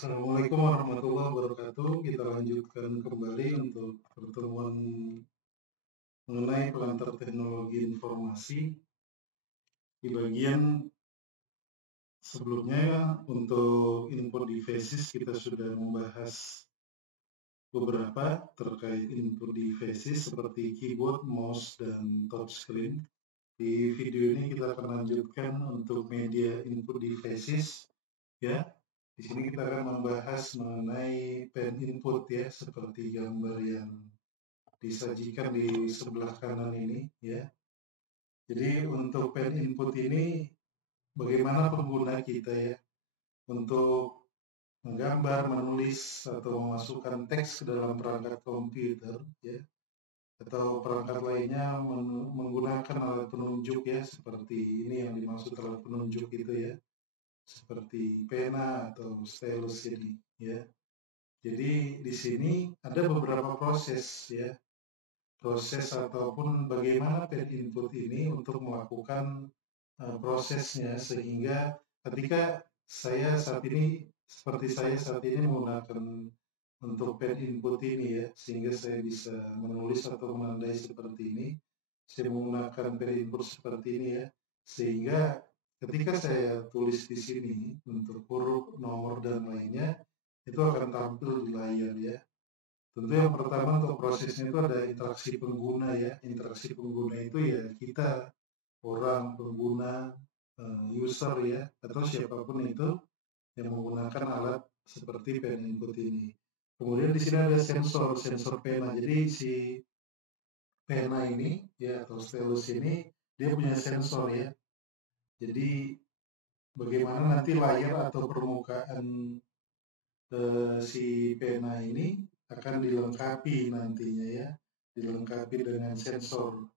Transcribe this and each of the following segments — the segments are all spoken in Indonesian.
Assalamualaikum warahmatullahi wabarakatuh. Kita lanjutkan kembali untuk pertemuan mengenai pengantar teknologi informasi. Di bagian sebelumnya untuk input devices kita sudah membahas beberapa terkait input devices seperti keyboard, mouse, dan touchscreen. Di video ini kita akan lanjutkan untuk media input devices, ya. Di sini kita akan membahas mengenai pen input ya, seperti gambar yang disajikan di sebelah kanan ini ya. Jadi untuk pen input ini bagaimana pengguna kita ya untuk menggambar, menulis atau memasukkan teks ke dalam perangkat komputer ya, atau perangkat lainnya menggunakan alat penunjuk ya, seperti ini yang dimaksud alat penunjuk itu ya, seperti pena atau stylus ini ya. Jadi di sini ada beberapa proses ya, proses ataupun bagaimana pen input ini untuk melakukan prosesnya, sehingga ketika saya saat ini seperti saya saat ini menggunakan untuk pen input ini ya, sehingga saya bisa menulis atau menandai seperti ini. Saya menggunakan pen input seperti ini ya, sehingga ketika saya tulis di sini untuk huruf, nomor, dan lainnya, itu akan tampil di layar ya. Tentu yang pertama untuk prosesnya itu ada interaksi pengguna ya. Interaksi pengguna itu ya kita, orang, pengguna, user ya, atau siapapun itu yang menggunakan alat seperti pen input ini. Kemudian di sini ada sensor pena. Jadi si pena ini ya atau stylus ini dia punya sensor ya. Jadi bagaimana nanti layar atau permukaan si pena ini akan dilengkapi nantinya ya, dilengkapi dengan sensor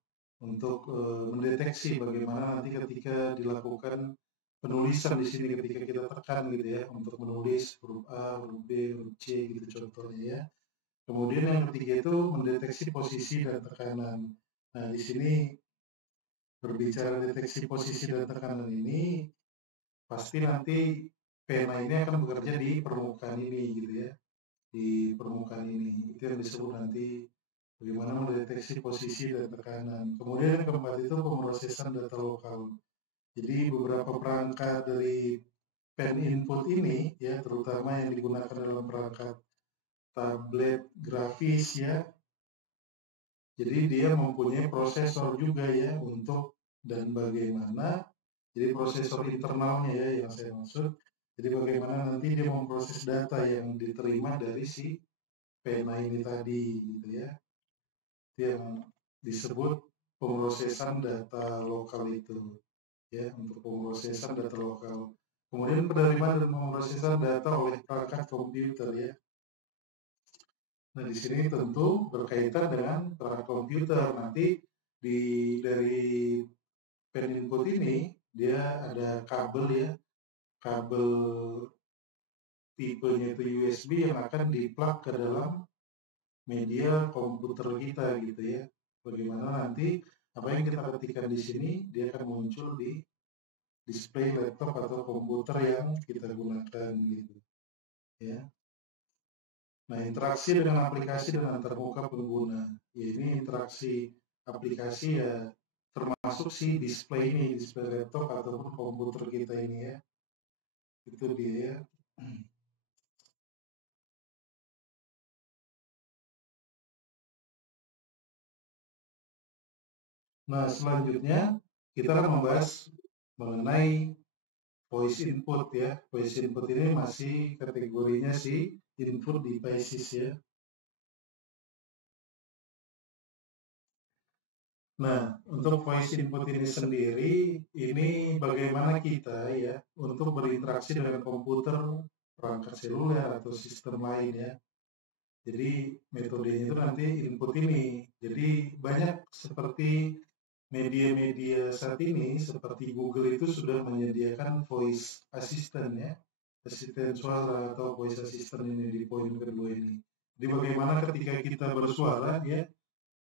untuk mendeteksi bagaimana nanti ketika dilakukan penulisan di sini ketika kita tekan gitu ya, untuk menulis huruf A, huruf B, huruf C gitu contohnya ya. Kemudian yang ketiga itu mendeteksi posisi dan tekanan. Nah, di sini berbicara deteksi posisi dan tekanan ini pasti nanti pena ini akan bekerja di permukaan ini gitu ya, di permukaan ini. Itu yang disebut nanti bagaimana mendeteksi posisi dan tekanan. Kemudian yang keempat itu pemrosesan data lokal. Jadi beberapa perangkat dari pen input ini ya, terutama yang digunakan dalam perangkat tablet grafis ya. Jadi dia mempunyai prosesor juga ya untuk, dan bagaimana, jadi prosesor internalnya ya yang saya maksud. Jadi bagaimana nanti dia memproses data yang diterima dari si pena ini tadi gitu ya. Itu yang disebut pemrosesan data lokal itu ya, untuk pemrosesan data lokal. Kemudian penerimaan dan pemrosesan data oleh perangkat komputer ya. Nah, di sini tentu berkaitan dengan perangkat komputer. Nanti dari pen input ini dia ada kabel ya, kabel tipenya itu USB yang akan di-plug ke dalam media komputer kita gitu ya. Bagaimana nanti apa yang kita ketikkan di sini dia akan muncul di display laptop atau komputer yang kita gunakan gitu ya. Nah, interaksi dengan aplikasi dan antarmuka pengguna. Ya, ini interaksi aplikasi ya termasuk si display ini, display laptop ataupun komputer kita ini ya. Itu dia ya. Nah, selanjutnya kita akan membahas mengenai voice input ya. Voice input ini masih kategorinya si input devices ya. Nah, untuk voice input ini sendiri, ini bagaimana kita ya untuk berinteraksi dengan komputer, perangkat seluler atau sistem lain ya. Jadi metodenya itu nanti input ini. Jadi banyak seperti media-media saat ini seperti Google itu sudah menyediakan voice assistant ya, asisten suara atau voice assistant ini di poin kedua ini. Jadi bagaimana ketika kita bersuara ya,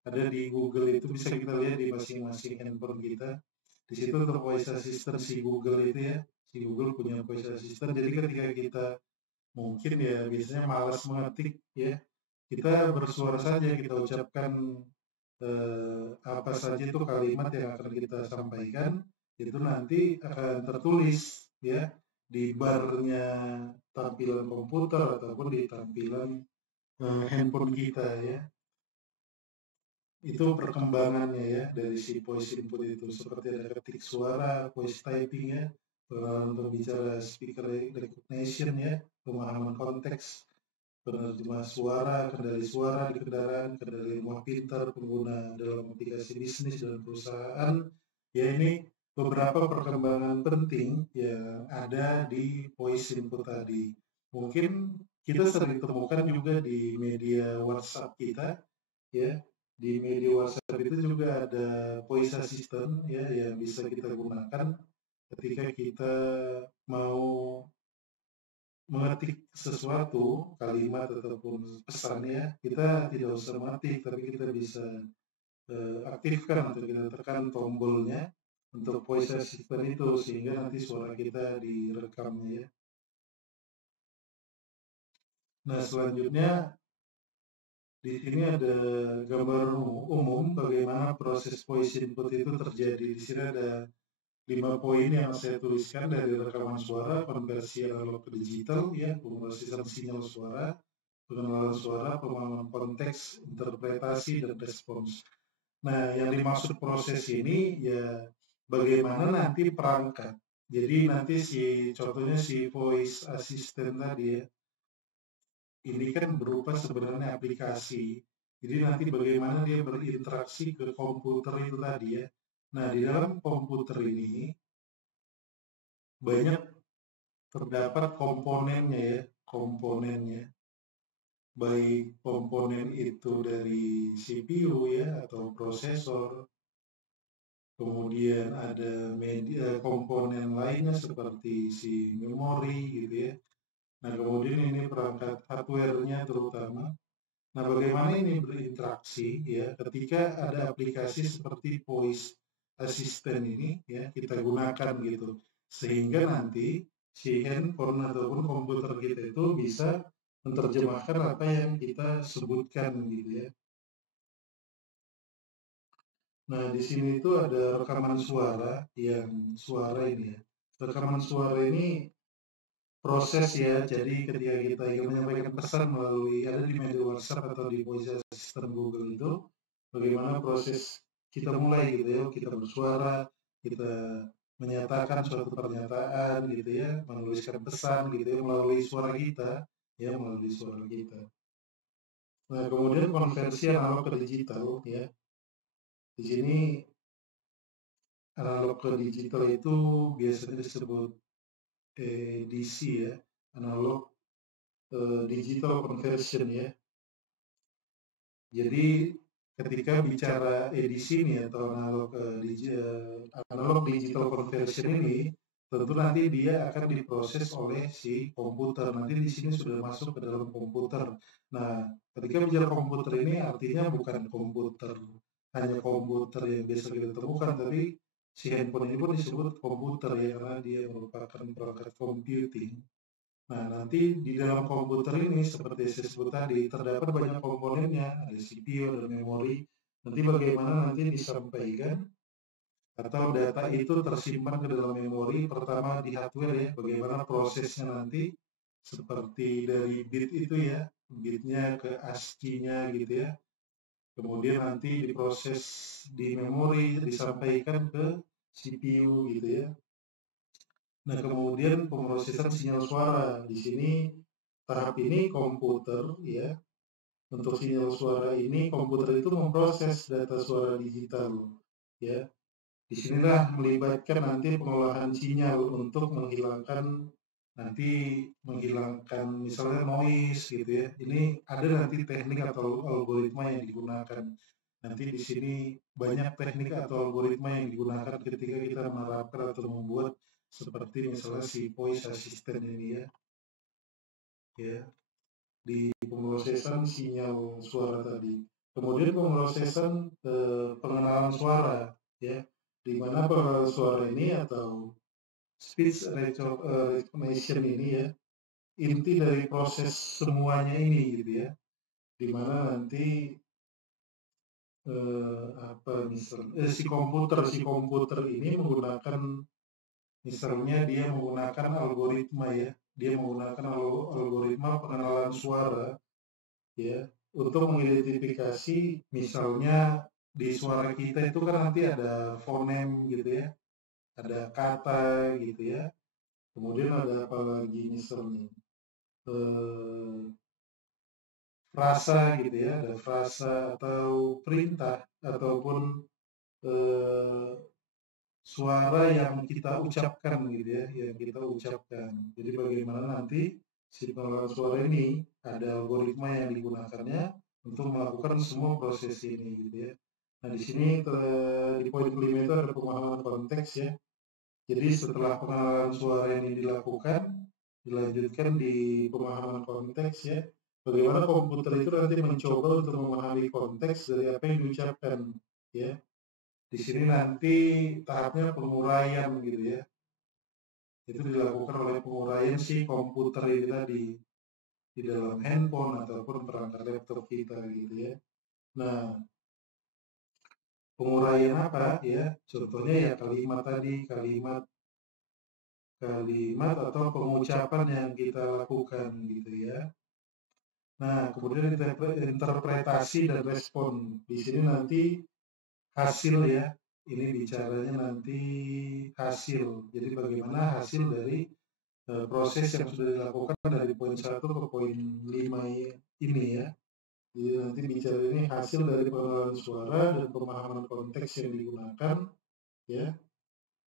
ada di Google itu bisa kita lihat di masing-masing handphone kita. Di situ untuk voice assistant si Google itu ya, si Google punya voice assistant. Jadi ketika kita mungkin ya biasanya malas mengetik ya, kita bersuara saja, kita ucapkan apa saja itu kalimat yang akan kita sampaikan, itu nanti akan tertulis ya di barnya tampilan komputer ataupun di tampilan handphone kita ya. Itu perkembangannya ya dari si voice input itu, seperti ada ketik suara, voice typing ya, pengalaman berbicara, speaker recognition ya, pemahaman konteks, penerjemah suara, kendali suara di kendaraan, kendali rumah pintar, pengguna dalam aplikasi bisnis dan perusahaan. Ya, ini beberapa perkembangan penting yang ada di voice input tadi. Mungkin kita sering temukan juga di media WhatsApp kita ya. Di media WhatsApp itu juga ada voice assistant ya yang bisa kita gunakan ketika kita mau mengetik sesuatu, kalimat ataupun pesan ya, kita tidak usah mengetik, tapi kita bisa aktifkan atau kita tekan tombolnya untuk voice assistant itu sehingga nanti suara kita direkamnya ya. Nah, selanjutnya di sini ada gambar umum bagaimana proses voice input itu terjadi. Di sini ada 5 poin yang saya tuliskan dari rekaman suara, konversi analog ke digital, ya, pemrosesan sinyal suara, pengenalan suara, pemahaman konteks, interpretasi, dan respons. Nah, yang dimaksud proses ini ya bagaimana nanti perangkat. Jadi nanti contohnya si voice assistant tadi ya, ini kan berupa sebenarnya aplikasi. Jadi nanti bagaimana dia berinteraksi ke komputer itu tadi ya. Nah, di dalam komputer ini banyak terdapat komponennya ya, komponennya. Baik komponen itu dari CPU ya atau prosesor, kemudian ada komponen lainnya seperti si memori gitu ya. Nah, kemudian ini perangkat hardware-nya terutama. Nah, bagaimana ini berinteraksi ya ketika ada aplikasi seperti voice assistant ini ya kita gunakan gitu. Sehingga nanti si handphone ataupun komputer kita itu bisa menerjemahkan apa yang kita sebutkan gitu ya. Nah, di sini itu ada rekaman suara yang suara ini ya. Rekaman suara ini proses ya, jadi ketika kita ingin menyampaikan pesan melalui ada di media WhatsApp atau di voice assistant Google itu, bagaimana proses kita mulai gitu ya, kita bersuara, kita menyatakan suatu pernyataan gitu ya, menuliskan pesan gitu ya melalui suara kita, ya melalui suara kita. Nah, kemudian konversi analog ke digital ya. Di sini analog ke digital itu biasanya disebut DC ya, analog digital conversion ya. Jadi ketika bicara edisi ini atau analog digital conversion ini, tentu nanti dia akan diproses oleh si komputer. Nanti di sini sudah masuk ke dalam komputer. Nah, ketika bicara komputer ini artinya bukan komputer hanya komputer yang biasa kita temukan, tapi si handphone ini pun disebut komputer ya karena dia merupakan perangkat computing. Nah, nanti di dalam komputer ini seperti saya sebut tadi terdapat banyak komponennya, ada CPU, ada memori. Nanti bagaimana nanti disampaikan atau data itu tersimpan ke dalam memori pertama di hardware ya, bagaimana prosesnya nanti seperti dari bit itu ya, bitnya ke ASCII-nya gitu ya. Kemudian nanti diproses di memori, disampaikan ke CPU gitu ya. Nah, kemudian pemrosesan sinyal suara. Di sini tahap ini komputer ya. Untuk sinyal suara ini komputer itu memproses data suara digital ya. Disinilah melibatkan nanti pengolahan sinyal untuk menghilangkan misalnya noise gitu ya. Ini ada nanti teknik atau algoritma yang digunakan. Nanti di sini banyak teknik atau algoritma yang digunakan ketika kita menerapkan atau membuat seperti misalnya si voice assistant ini ya. Ya, di pemrosesan sinyal suara tadi. Kemudian pemrosesan pengenalan suara ya. Di mana pengenalan suara ini atau speech recognition ini ya inti dari proses semuanya ini gitu ya, di mana nanti si komputer ini menggunakan, misalnya dia menggunakan algoritma ya, dia menggunakan algoritma pengenalan suara ya, untuk mengidentifikasi misalnya di suara kita itu kan nanti ada fonem gitu ya, ada kata gitu ya, kemudian ada apa lagi misalnya eh, frasa gitu ya, ada frasa atau perintah ataupun eh, suara yang kita ucapkan gitu ya, yang kita ucapkan. Jadi bagaimana nanti si pengenalan suara ini ada algoritma yang digunakannya untuk melakukan semua proses ini gitu ya. Nah di sini di poin kelima itu ada pemahaman konteks ya. Jadi setelah pengenalan suara ini dilakukan, dilanjutkan di pemahaman konteks ya. Bagaimana komputer itu nanti mencoba untuk memahami konteks dari apa yang diucapkan ya. Di sini nanti tahapnya penguraian gitu ya. Itu dilakukan oleh penguraian si komputer ini tadi di dalam handphone ataupun perangkat laptop kita gitu ya. Nah, penguraian apa ya? Contohnya ya kalimat tadi, kalimat atau pengucapan yang kita lakukan gitu ya. Nah, kemudian interpretasi dan respon. Di sini nanti hasil ya. Ini bicaranya nanti hasil. Jadi bagaimana hasil dari proses yang sudah dilakukan dari poin 1 ke poin 5 ini ya. Jadi nanti bicara ini hasil dari pengenalan suara dan pemahaman konteks yang digunakan ya,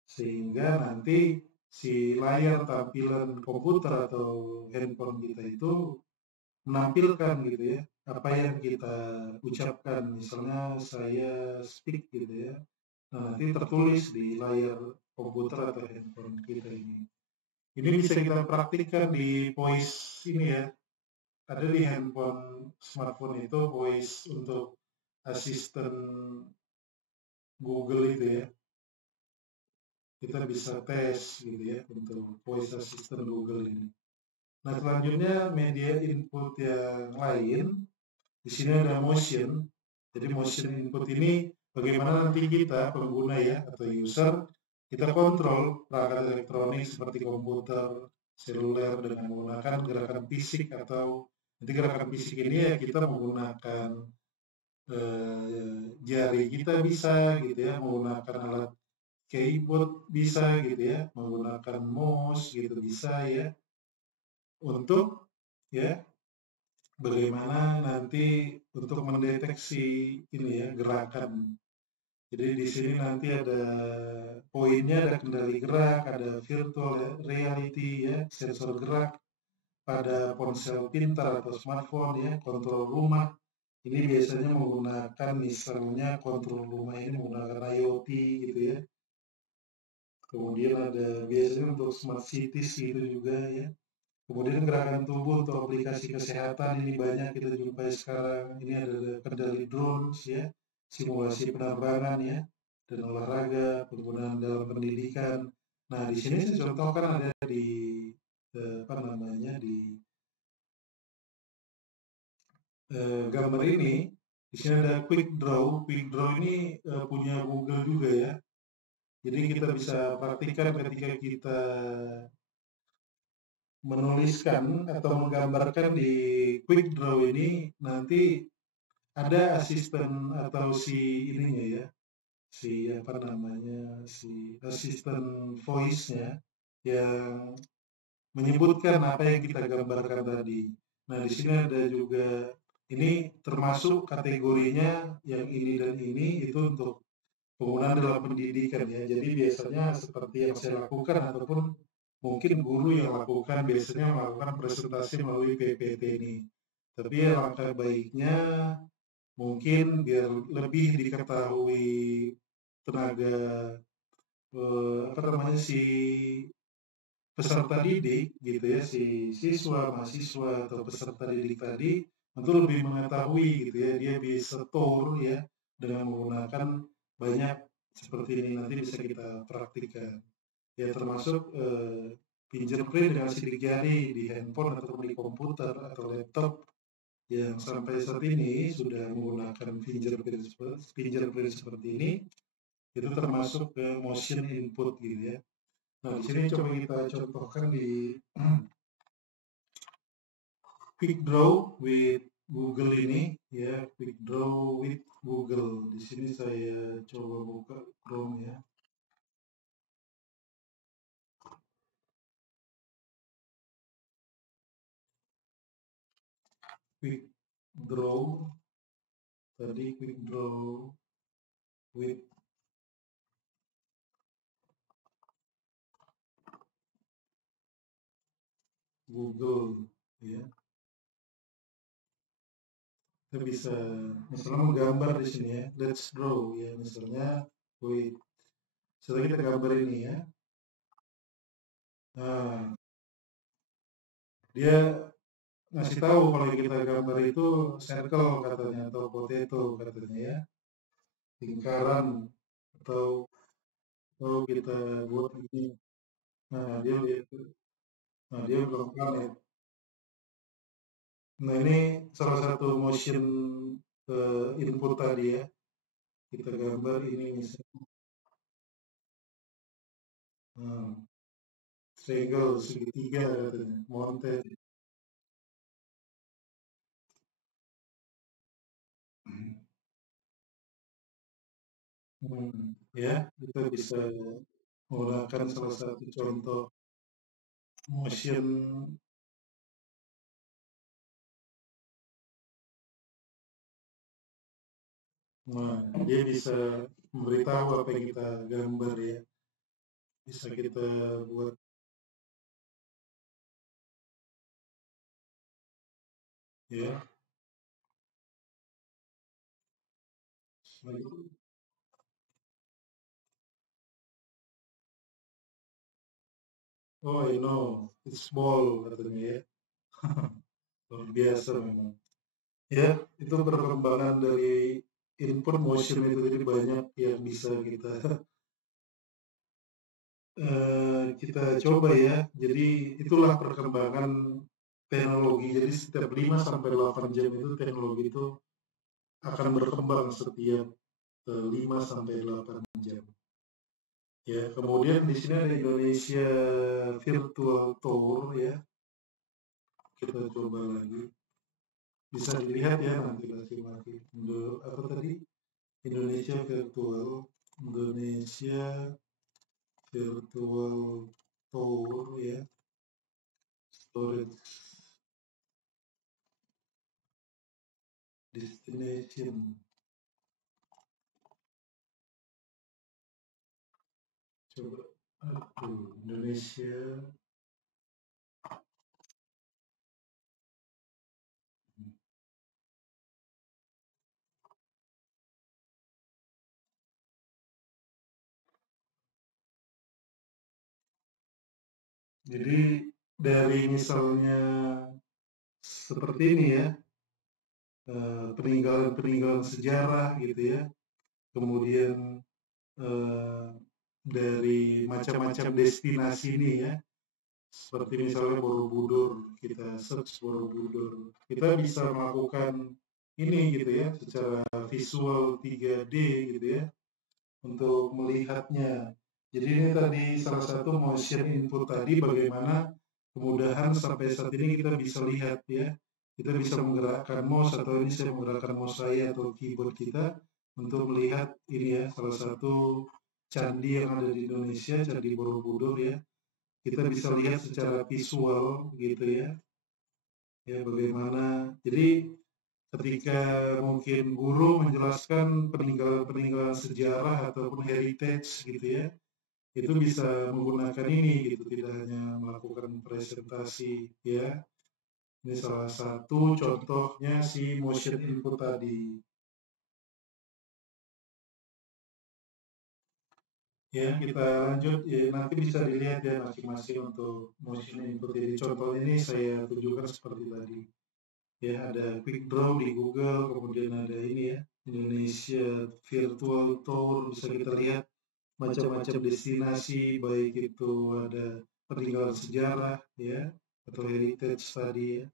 sehingga nanti si layar tampilan komputer atau handphone kita itu menampilkan gitu ya apa yang kita ucapkan, misalnya saya speak gitu ya, nah nanti tertulis di layar komputer atau handphone kita ini. Ini bisa kita praktikkan di voice ini ya, ada di handphone smartphone itu voice untuk asisten Google itu ya, kita bisa tes gitu ya untuk voice assistant Google ini. Nah selanjutnya media input yang lain, di sini ada motion. Jadi motion input ini bagaimana nanti kita pengguna ya atau user kita kontrol perangkat elektronik seperti komputer, seluler dengan menggunakan gerakan fisik, atau nanti gerakan fisik ini ya kita menggunakan jari kita bisa gitu ya, menggunakan alat keyboard bisa gitu ya, menggunakan mouse gitu bisa ya, untuk ya bagaimana nanti untuk mendeteksi ini ya gerakan. Jadi di sini nanti ada poinnya, ada kendali gerak, ada virtual reality ya, sensor gerak pada ponsel pintar atau smartphone ya, kontrol rumah. Ini biasanya menggunakan misalnya kontrol rumah ini menggunakan IoT gitu ya. Kemudian ada biasanya untuk smart cities gitu juga ya. Kemudian gerakan tubuh untuk aplikasi kesehatan ini banyak kita jumpai sekarang. Ini ada kendali drones ya, simulasi penerbangan ya, dan olahraga, penggunaan dalam pendidikan. Nah, di sini saya contohkan ada di apa namanya di gambar ini. Di sini ada quick draw. Quick draw ini punya Google juga ya. Jadi kita bisa praktikkan ketika kita menuliskan atau menggambarkan di quick draw ini, nanti ada asisten atau si ininya ya, si apa namanya, si asisten voice-nya yang menyebutkan apa yang kita gambarkan tadi. Nah, di sini ada juga, ini termasuk kategorinya yang ini dan ini itu untuk penggunaan dalam pendidikan ya. Jadi biasanya seperti yang saya lakukan ataupun mungkin guru yang lakukan biasanya melakukan presentasi melalui PPT ini. Tapi langkah baiknya mungkin biar lebih diketahui tenaga apa namanya si peserta didik gitu ya, si siswa, mahasiswa atau peserta didik tadi untuk lebih mengetahui gitu ya, dia bisa tour ya dengan menggunakan banyak seperti ini, nanti bisa kita praktikkan ya, termasuk fingerprint dengan sidik jari di handphone atau di komputer atau laptop yang sampai saat ini sudah menggunakan fingerprint seperti ini, itu termasuk ke motion input gitu ya. Nah, di sini coba kita contohkan di Quick Draw with Google ini ya, Quick Draw with Google. Di sini saya coba buka Chrome ya. Quick Draw tadi Quick Draw with Google ya. Kita bisa misalnya menggambar di sini ya, let's draw ya, misalnya with setelah kita gambar ini ya. Nah, dia ngasih tahu kalau kita gambar itu circle katanya atau potato katanya ya, lingkaran atau kita buat ini. Nah, dia bilang planet. Nah, ini salah satu motion input tadi ya. Kita gambar ini misalnya. Triangle segitiga katanya, mountain. Ya, kita bisa menggunakan salah satu contoh motion nah, dia bisa memberitahu apa yang kita gambar ya. Bisa kita buat ya. Oh, I know, it's ball katanya ya. Luar biasa memang. Ya, itu perkembangan dari input motion itu jadi banyak yang bisa kita coba ya. Jadi itulah perkembangan teknologi. Jadi setiap 5 sampai 8 jam itu teknologi itu akan berkembang setiap 5 sampai 8 jam. Ya, kemudian di sini ada Indonesia Virtual Tour ya. Kita coba lagi. Bisa dilihat ya nanti masing-masing. Apa tadi? Indonesia Virtual Tour ya. Storage destination. Coba Indonesia jadi dari misalnya seperti ini ya, peninggalan-peninggalan sejarah gitu ya, kemudian dari macam-macam destinasi ini ya, seperti misalnya Borobudur, kita search Borobudur, kita bisa melakukan ini gitu ya, secara visual 3D gitu ya, untuk melihatnya. Jadi ini tadi salah satu motion input tadi bagaimana kemudahan sampai saat ini kita bisa lihat ya. Kita bisa menggerakkan mouse atau ini saya menggerakkan mouse saya atau keyboard kita untuk melihat ini ya, salah satu candi yang ada di Indonesia, Candi Borobudur ya. Kita bisa lihat secara visual gitu ya. Ya bagaimana. Jadi ketika mungkin guru menjelaskan peninggalan-peninggalan sejarah ataupun heritage gitu ya, itu bisa menggunakan ini gitu, tidak hanya melakukan presentasi ya. Ini salah satu contohnya si motion input tadi. Ya, kita lanjut ya, nanti bisa dilihat ya masing-masing untuk motion input ini. Contoh ini saya tunjukkan seperti tadi. Ya, ada quick draw di Google, kemudian ada ini ya, Indonesia Virtual Tour, bisa kita lihat macam-macam destinasi, baik itu ada peninggalan sejarah ya, atau heritage tadi ya.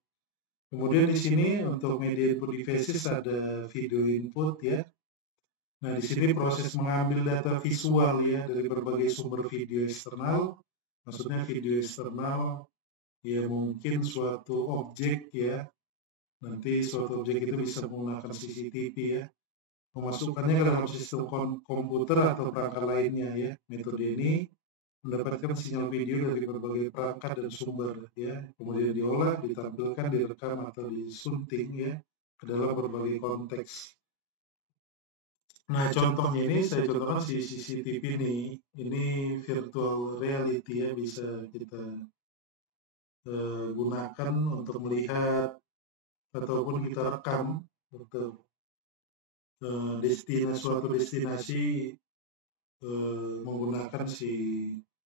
Kemudian di sini untuk media input devices ada video input ya. Nah, di sini proses mengambil data visual ya dari berbagai sumber video eksternal. Maksudnya video eksternal ya mungkin suatu objek ya. Nanti suatu objek itu bisa menggunakan CCTV ya. Memasukkannya ke dalam sistem komputer atau perangkat lainnya ya. Metode ini mendapatkan sinyal video dari berbagai perangkat dan sumber ya, kemudian diolah, ditampilkan, direkam atau disunting ya ke dalam berbagai konteks. Nah, contohnya ini saya contohkan si CCTV ini virtual reality ya, bisa kita gunakan untuk melihat ataupun kita rekam untuk suatu destinasi menggunakan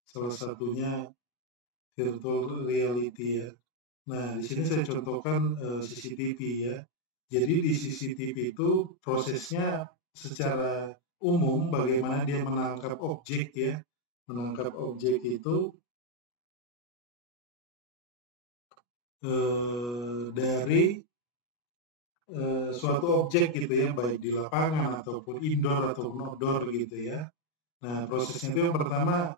salah satunya virtual reality ya. Nah, di sini saya contohkan CCTV ya. Jadi di CCTV itu prosesnya secara umum bagaimana dia menangkap objek ya. Menangkap objek itu dari suatu objek gitu ya, baik di lapangan ataupun indoor ataupun outdoor gitu ya. Nah, prosesnya itu yang pertama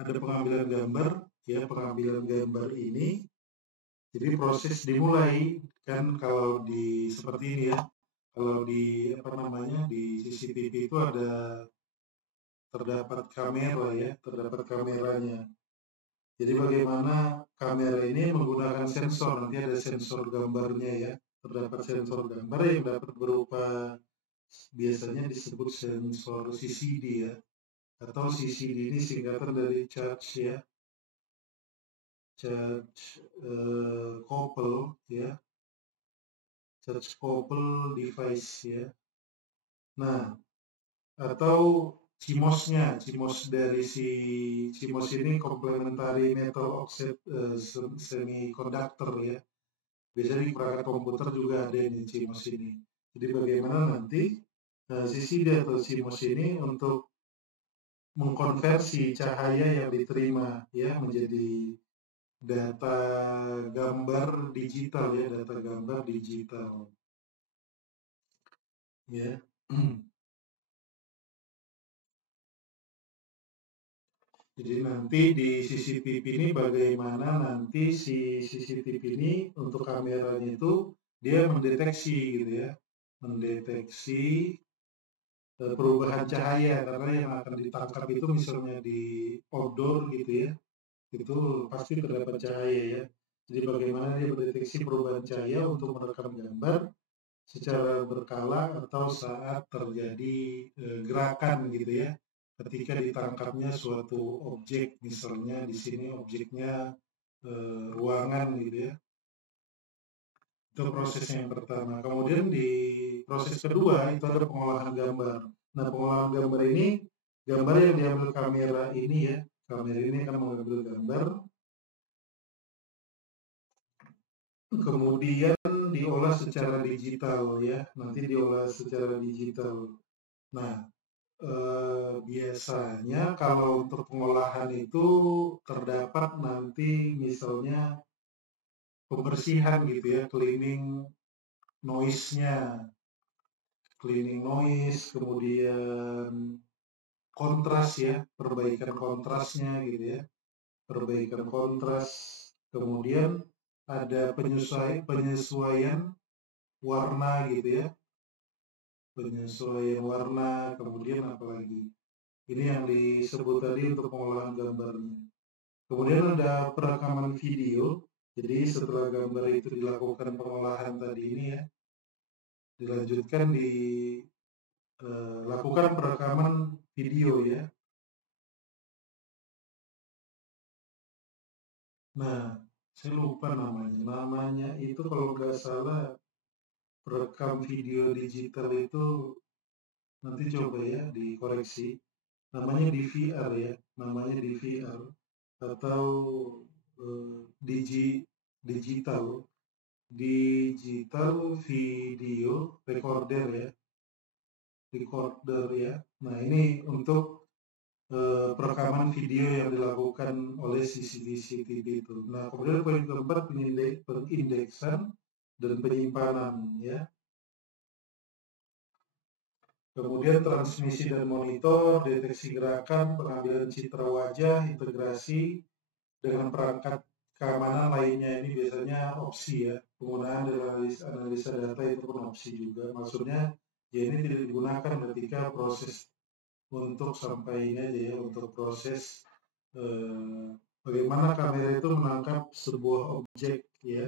ada pengambilan gambar ya, pengambilan gambar ini. Jadi proses dimulai kan kalau di seperti ini ya. Kalau di di CCTV itu terdapat kamera ya, terdapat kameranya. Jadi bagaimana kamera ini menggunakan sensor, nanti ada sensor gambarnya ya. Terdapat sensor gambar yang dapat berupa biasanya disebut sensor CCD ya. Atau CCD ini singkatan dari charge ya. Charge couple ya. Charge couple device ya. Nah, atau CMOS-nya, CMOS dari si CMOS ini complementary metal oxide semiconductor ya. Biasanya di perangkat komputer juga ada ini CMOS ini. Jadi bagaimana nanti CCD atau CMOS ini untuk mengkonversi cahaya yang diterima ya menjadi data gambar digital ya, data gambar digital. Ya. Jadi nanti di CCTV ini bagaimana nanti si CCTV ini untuk kameranya itu dia mendeteksi gitu ya, mendeteksi perubahan cahaya karena yang akan ditangkap itu misalnya di outdoor gitu ya, itu pasti terdapat cahaya ya. Jadi bagaimana dia mendeteksi perubahan cahaya untuk merekam gambar secara berkala atau saat terjadi gerakan gitu ya. Ketika ditangkapnya suatu objek, misalnya di sini objeknya ruangan gitu ya. Itu proses yang pertama. Kemudian di proses kedua itu ada pengolahan gambar. Nah, pengolahan gambar ini gambar yang diambil kamera ini ya. Kamera ini akan mengambil gambar. Kemudian diolah secara digital ya. Nanti diolah secara digital. Nah, biasanya kalau untuk pengolahan itu terdapat nanti misalnya pembersihan gitu ya, cleaning noise-nya, kemudian kontras ya, perbaikan kontrasnya gitu ya, perbaikan kontras, kemudian ada penyesuaian warna gitu ya, penyesuaian warna, kemudian apalagi ini yang disebut tadi untuk pengolahan gambarnya. Kemudian ada perekaman video. Jadi setelah gambar itu dilakukan pengolahan tadi ini ya, dilanjutkan lakukan perekaman video ya. Nah, saya lupa namanya. Namanya itu kalau nggak salah perekam video digital itu nanti coba ya dikoreksi. Namanya DVR ya, namanya DVR atau digital video recorder ya. Nah, ini untuk perekaman video yang dilakukan oleh CCTV itu. Nah, kemudian poin keempat pengindeksan dan penyimpanan ya. Kemudian transmisi dan monitor, deteksi gerakan, pengambilan citra wajah, integrasi dengan perangkat keamanan lainnya. Ini biasanya opsi ya, penggunaan analisa data itu pun opsi juga. Maksudnya ya ini tidak digunakan ketika proses untuk sampai ini aja ya, untuk proses bagaimana kamera itu menangkap sebuah objek ya,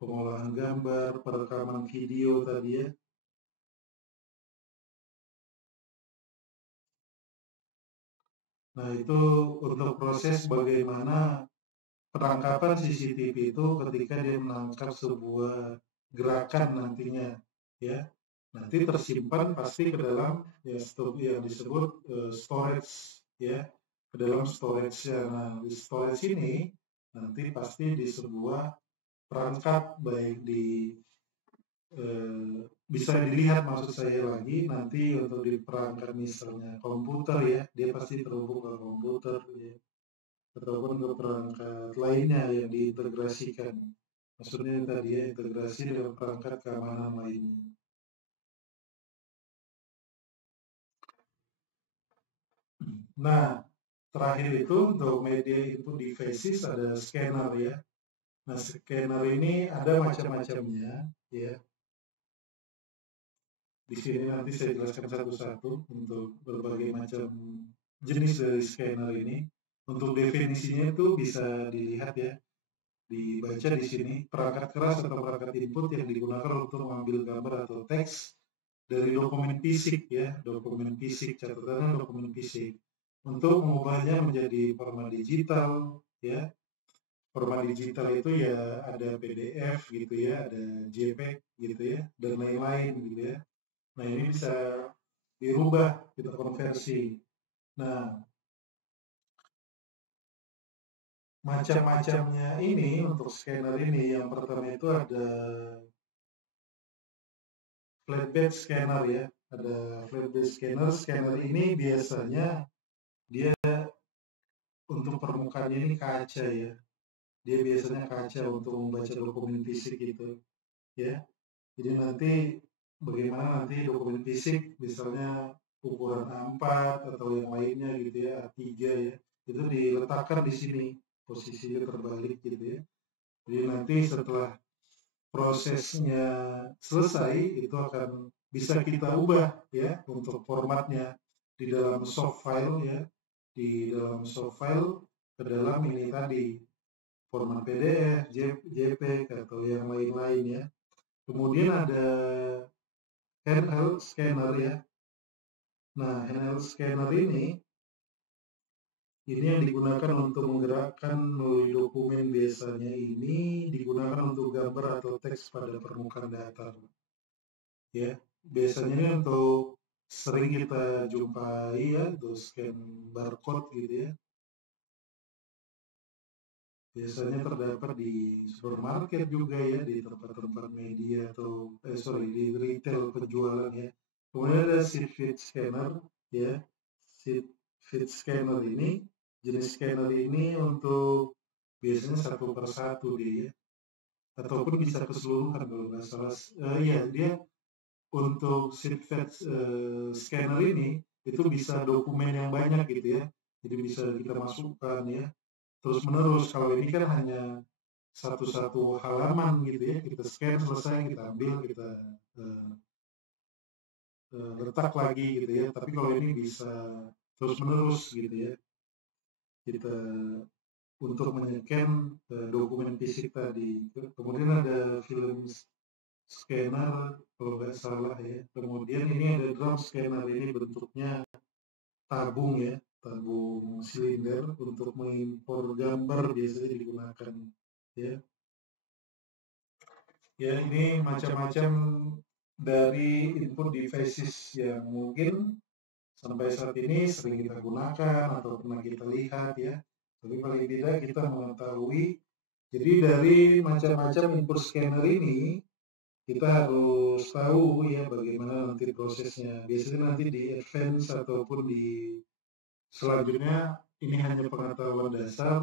pengolahan gambar, perekaman video tadi ya. Nah itu untuk proses bagaimana penangkapan CCTV itu ketika dia menangkap sebuah gerakan nantinya ya, nanti tersimpan pasti ke dalam ya yang disebut storage ya, ke dalam storage ya. Nah di storage ini nanti pasti di sebuah perangkat, baik di bisa dilihat maksud saya lagi nanti untuk di perangkat misalnya komputer ya, dia pasti terhubung ke komputer ya, ataupun ke perangkat lainnya yang diintegrasikan. Maksudnya tadi ya, integrasi dengan perangkat keamanan lainnya. Nah, terakhir itu untuk media input devices ada scanner ya. Nah, scanner ini ada macam-macamnya ya. Di sini nanti saya jelaskan satu-satu untuk berbagai macam jenis dari scanner ini. Untuk definisinya itu bisa dilihat ya, dibaca di sini. Perangkat keras atau perangkat input yang digunakan untuk mengambil gambar atau teks dari dokumen fisik ya, dokumen fisik, catatannya dokumen fisik, untuk mengubahnya menjadi format digital ya. Format digital itu ya ada PDF gitu ya, ada JPEG gitu ya, dan lain-lain gitu ya. Nah ini bisa dirubah, kita konversi. Nah macam-macamnya ini untuk scanner ini, yang pertama itu ada flatbed scanner ya, ada flatbed scanner. Scanner ini biasanya dia untuk permukaannya ini kaca ya, dia biasanya kaca untuk membaca dokumen fisik gitu ya. Jadi nanti bagaimana nanti dokumen fisik misalnya ukuran A4 atau yang lainnya gitu ya, A3 ya, itu diletakkan di sini, posisinya terbalik gitu ya. Jadi nanti setelah prosesnya selesai itu akan bisa kita ubah ya untuk formatnya di dalam soft file ya, di dalam soft file ke dalam ini tadi format PDF, JPEG atau yang lain-lain ya. Kemudian ada handheld scanner ya. Nah, handheld scanner ini yang digunakan untuk menggerakkan melalui dokumen, biasanya ini digunakan untuk gambar atau teks pada permukaan datar. Ya, biasanya ini untuk sering kita jumpai ya, untuk scan barcode gitu ya. Biasanya terdapat di supermarket juga ya, di tempat-tempat media atau di retail penjualan ya. Kemudian ada sheet feed scanner ya. Sheet feed scanner ini, jenis scanner ini untuk biasanya satu per satu dia, ataupun bisa keseluruhan kalau nggak salah. Iya, dia untuk sheet feed scanner ini itu bisa dokumen yang banyak gitu ya. Jadi bisa kita masukkan ya. Terus menerus, kalau ini kan hanya satu-satu halaman gitu ya, kita scan selesai, kita ambil, kita letak lagi gitu ya. Tapi kalau ini bisa terus menerus gitu ya, kita untuk menycan dokumen fisik tadi. Kemudian ada film scanner kalau nggak salah ya. Kemudian ini ada drum scanner, ini bentuknya tabung ya, tabung silinder untuk mengimpor gambar biasanya digunakan ya. Ya ini macam-macam dari input devices yang mungkin sampai saat ini sering kita gunakan atau pernah kita lihat ya. Tapi paling tidak kita mengetahui, jadi dari macam-macam input scanner ini kita harus tahu ya bagaimana nanti prosesnya. Biasanya nanti di advance ataupun di selanjutnya ini hanya pengetahuan dasar.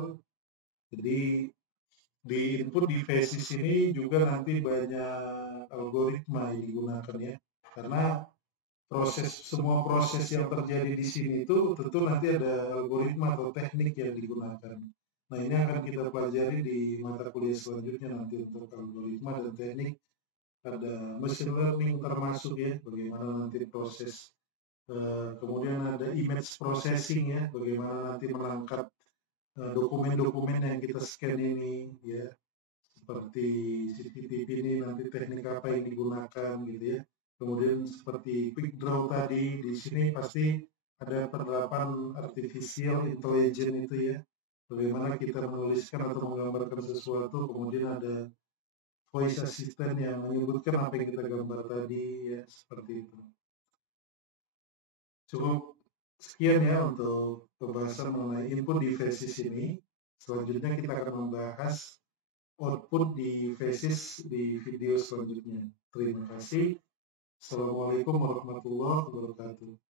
Jadi di input di Vesis ini juga nanti banyak algoritma yang digunakan ya. Karena semua proses yang terjadi di sini itu tentu nanti ada algoritma atau teknik yang digunakan. Nah, ini akan kita pelajari di mata kuliah selanjutnya nanti untuk algoritma dan teknik, ada machine learning termasuk ya, bagaimana nanti proses, kemudian ada image processing ya, bagaimana nanti menangkap dokumen-dokumen yang kita scan ini ya, seperti CCTV ini nanti teknik apa yang digunakan gitu ya. Kemudian seperti quick draw tadi, di sini pasti ada penerapan artificial intelligence itu ya. Bagaimana kita menuliskan atau menggambarkan sesuatu, kemudian ada voice assistant yang menyebutkan apa yang kita gambar tadi ya, seperti itu. Cukup sekian ya untuk pembahasan mengenai input di Vesis ini. Selanjutnya kita akan membahas output di Vesis di video selanjutnya. Terima kasih. Assalamualaikum warahmatullahi wabarakatuh.